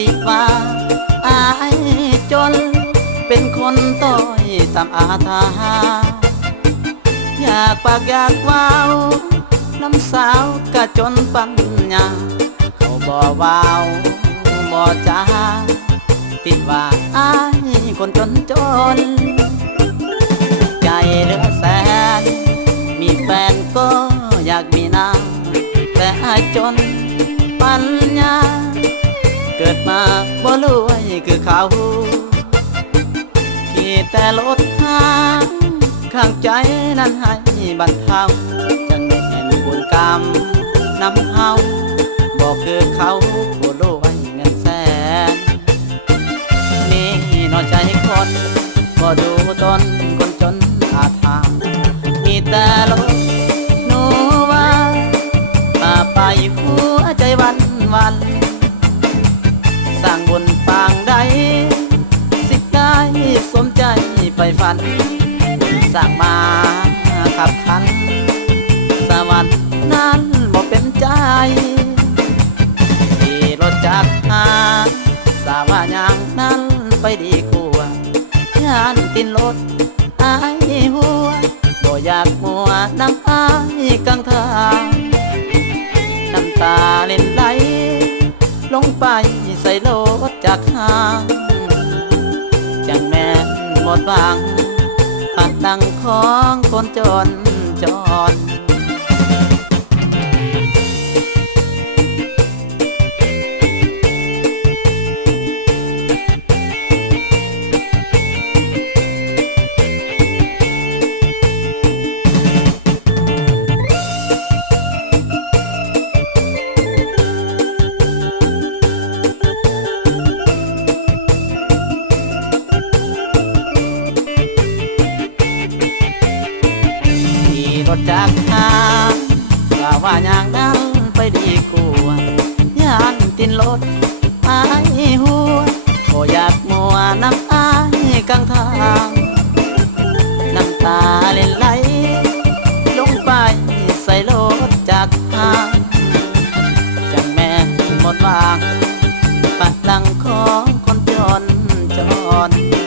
ติว่าอายจนเป็นคนต้อยตามอาตาอยากปากอยากว้าวน้ำสาวกะจนปัญญาเขาบ่ว้าวบ่จ้าติดว่าอายคนจนจนใจเหลือแสนมีแฟนก็อยากมีนางแต่อายจนปัญญาเกิดมาบ่รวยคือเขาขี่แต่รถทางข้างใจนั้นให้บรรเทาจังแม่นบุญกรรมนำเฮาบอกคือเขาผู้รวยเงินแสนนี่นอใจคนบ่ดูตนคนจนอาถรรพ์มีแต่รถหนูว่าไปหัวใจวันสร้างบุญปางใดสิได้สมใจไปฝันสร้างมาขับขันสวรรค์นั้นบ่เป็นใจที่รถจักรหาสาวาอย่างนั้นไปดีกว่ายานตินรถอายหัวบ่อยากมัวน้ำอายกลางทางน้ำตาเล่นไหลลงไปใส่รถจากทางจังแม่นหมดหวังปากดังของคนจนจรรถจักรหาสาว่าอย่างนั้นไปดีกว่ายานตินรถอายหัวบ่อยากมัวน้ำอายกลางทางน้ำตาเล่นไหลลงไปใส่รถจักรหาจังแม่หมดหวังปัดหลังของคนจนจร